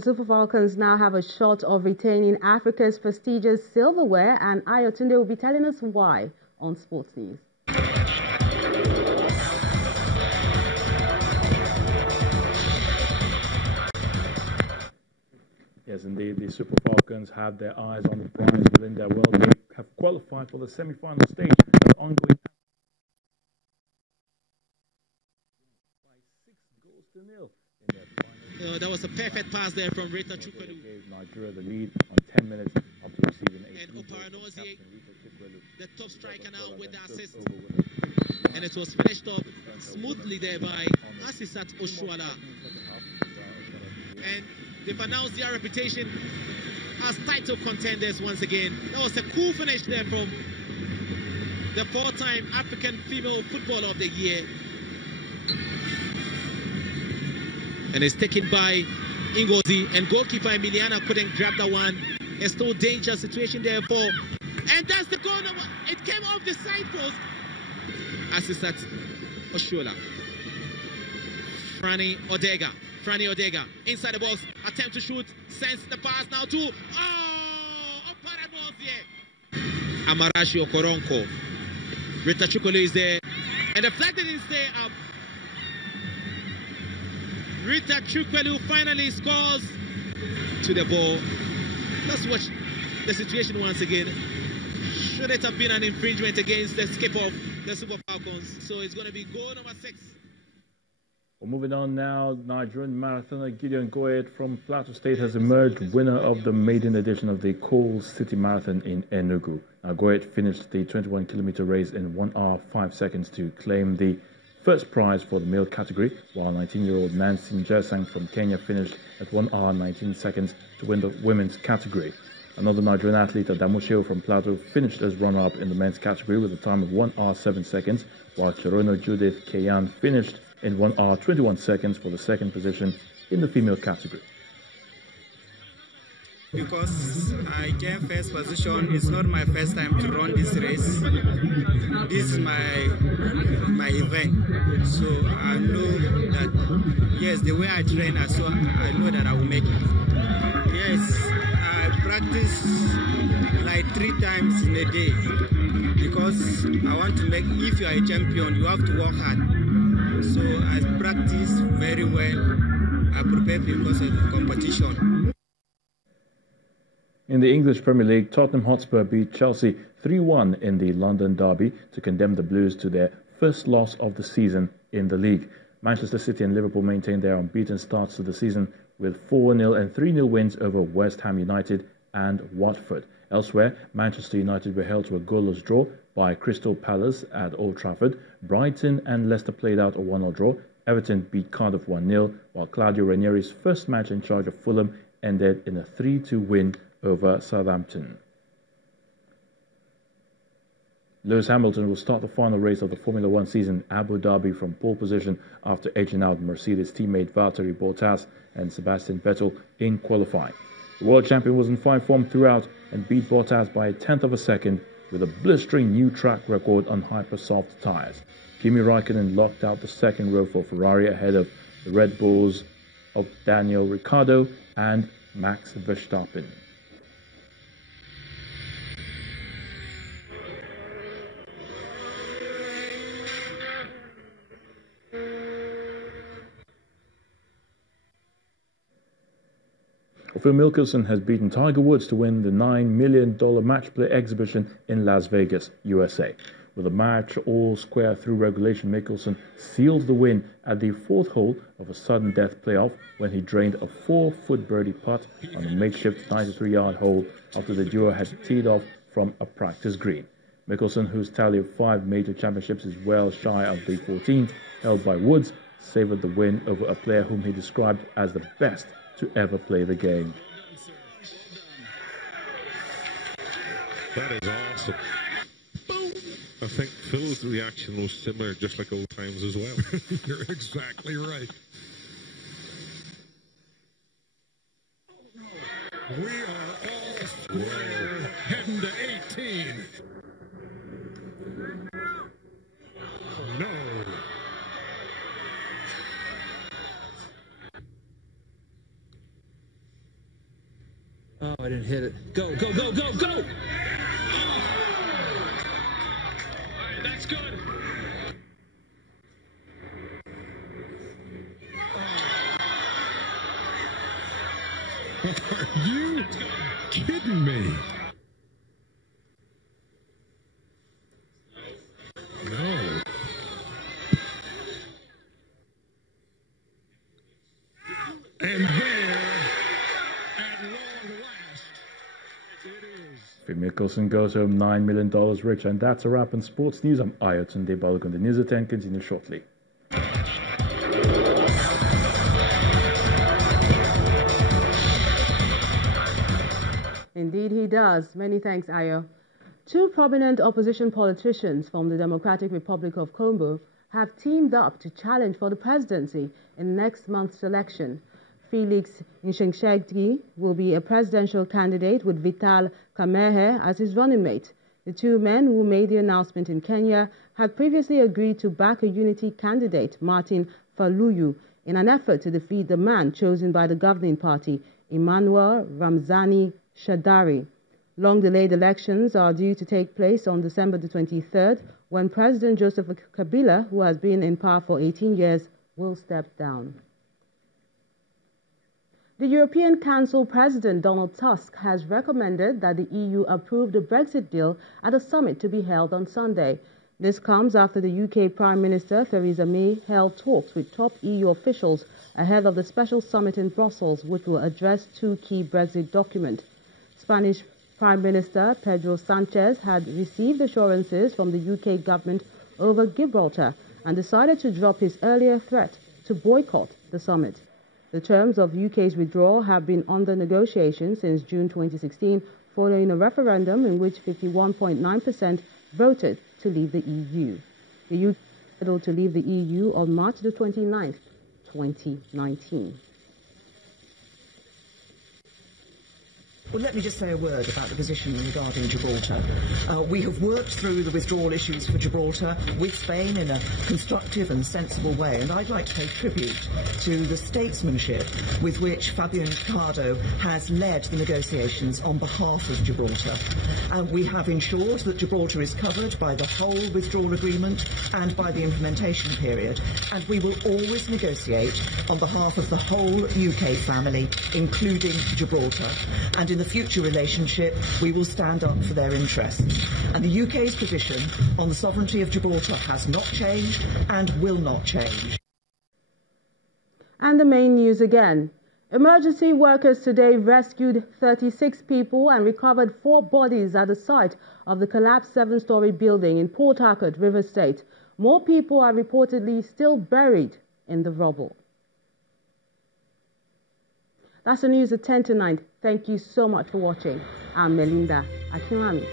The Super Falcons now have a shot of retaining Africa's prestigious silverware, and Ayotunde will be telling us why on Sports News. Yes, indeed, the Super Falcons have their eyes on the prize within their world. They have qualified for the semi-final stage of ongoing by 6-0 in their final. That was a perfect pass there from Rita Chukwelu. Gave Nigeria the lead on 10 minutes after receiving a and Oparanozie, the top striker now with the assist. And it was finished off smoothly there by Asisat Oshuala. And they've announced their reputation as title contenders once again. That was a cool finish there from the 4-time African Female Footballer of the Year. And it's taken by Ngozi, and goalkeeper Emiliana couldn't grab that one. It's still danger situation there for, and that's the goal number. It came off the side post. Assistant Oshuala. Franny Odega inside the box, attempt to shoot, sends the pass now to Oparanozie. Amarachi Okoronko. Rita Chukwelu is there, and the flag didn't stay up. Rita Chukwelu finally scores to the ball. Let's watch the situation once again. Should it have been an infringement against the skip of the Super Falcons? So it's going to be goal number 6. Well, moving on now, Nigerian marathoner Gideon Goyet from Plateau State has emerged winner of the maiden edition of the Coal City Marathon in Enugu. Now, Goyet finished the 21-kilometer race in 1 hour 5 seconds to claim the first prize for the male category, while 19-year-old Nancy Njesang from Kenya finished at 1 hour 19 seconds to win the women's category. Another Nigerian athlete, Adamu Shehu from Plateau, finished as runner-up in the men's category with a time of 1 hour 7 seconds, while Chirono Judith Keyan finished in 1 hour 21 seconds for the second position in the female category. Because I came first position, it's not my first time to run this race. This is my event, so I know that, yes, the way I train, I know that I will make it. Yes, I practice like 3 times in a day, because I want to make, if you are a champion, you have to work hard. So I practice very well, I prepare because of the competition. In the English Premier League, Tottenham Hotspur beat Chelsea 3-1 in the London derby to condemn the Blues to their first loss of the season in the league. Manchester City and Liverpool maintained their unbeaten starts to the season with 4-0 and 3-0 wins over West Ham United and Watford. Elsewhere, Manchester United were held to a goalless draw by Crystal Palace at Old Trafford. Brighton and Leicester played out a 1-0 draw. Everton beat Cardiff 1-0, while Claudio Ranieri's first match in charge of Fulham ended in a 3-2 win over Southampton. Lewis Hamilton will start the final race of the Formula One season in Abu Dhabi from pole position after edging out Mercedes teammate Valtteri Bottas and Sebastian Vettel in qualifying. The world champion was in fine form throughout and beat Bottas by a tenth of a second with a blistering new track record on hyper-soft tyres. Kimi Raikkonen locked out the second row for Ferrari ahead of the Red Bulls of Daniel Ricciardo and Max Verstappen. Phil Mickelson has beaten Tiger Woods to win the $9 million match play exhibition in Las Vegas, USA. With a match all square through regulation, Mickelson sealed the win at the 4th hole of a sudden death playoff when he drained a 4-foot birdie putt on a makeshift 93-yard hole after the duo had teed off from a practice green. Mickelson, whose tally of 5 major championships is well shy of the 14th held by Woods, savored the win over a player whom he described as the best to ever play the game. That is awesome. Boom. I think Phil's reaction was similar, just like old times as well. You're exactly right. We are all square, heading to 18. Oh, no. Oh, I didn't hit it. Go, go, go, go, go! Oh! That's good. Are you kidding me? No. And there, at long last, it is. Phil Mickelson goes home $9 million rich, and that's a wrap on sports news. I'm Ayotunde Balogun. The news at 10 continues shortly. Indeed, he does. Many thanks, Ayo. Two prominent opposition politicians from the Democratic Republic of Congo have teamed up to challenge for the presidency in next month's election. Felix Tshisekedi will be a presidential candidate with Vital Kamerhe as his running mate. The two men who made the announcement in Kenya had previously agreed to back a unity candidate, Martin Fayulu, in an effort to defeat the man chosen by the governing party, Emmanuel Ramazani Shadari. Long-delayed elections are due to take place on December the 23rd, when President Joseph Kabila, who has been in power for 18 years, will step down. The European Council President Donald Tusk has recommended that the EU approve the Brexit deal at a summit to be held on Sunday. This comes after the UK Prime Minister Theresa May held talks with top EU officials ahead of the special summit in Brussels, which will address two key Brexit documents. Spanish Prime Minister Pedro Sanchez had received assurances from the UK government over Gibraltar and decided to drop his earlier threat to boycott the summit. The terms of UK's withdrawal have been under negotiation since June 2016, following a referendum in which 51.9% voted to leave the EU. The UK is scheduled to leave the EU on March the 29th, 2019. Well, let me just say a word about the position regarding Gibraltar. We have worked through the withdrawal issues for Gibraltar with Spain in a constructive and sensible way, and I'd like to pay tribute to the statesmanship with which Fabian Picardo has led the negotiations on behalf of Gibraltar. We have ensured that Gibraltar is covered by the whole withdrawal agreement and by the implementation period, and we will always negotiate on behalf of the whole UK family, including Gibraltar, and in the future relationship, we will stand up for their interests. And the UK's position on the sovereignty of Gibraltar has not changed and will not change. And the main news again. Emergency workers today rescued 36 people and recovered 4 bodies at the site of the collapsed 7-story building in Port Harcourt, Rivers State. More people are reportedly still buried in the rubble. That's the news at 10 tonight. Thank you so much for watching. I'm Melinda Akinlami.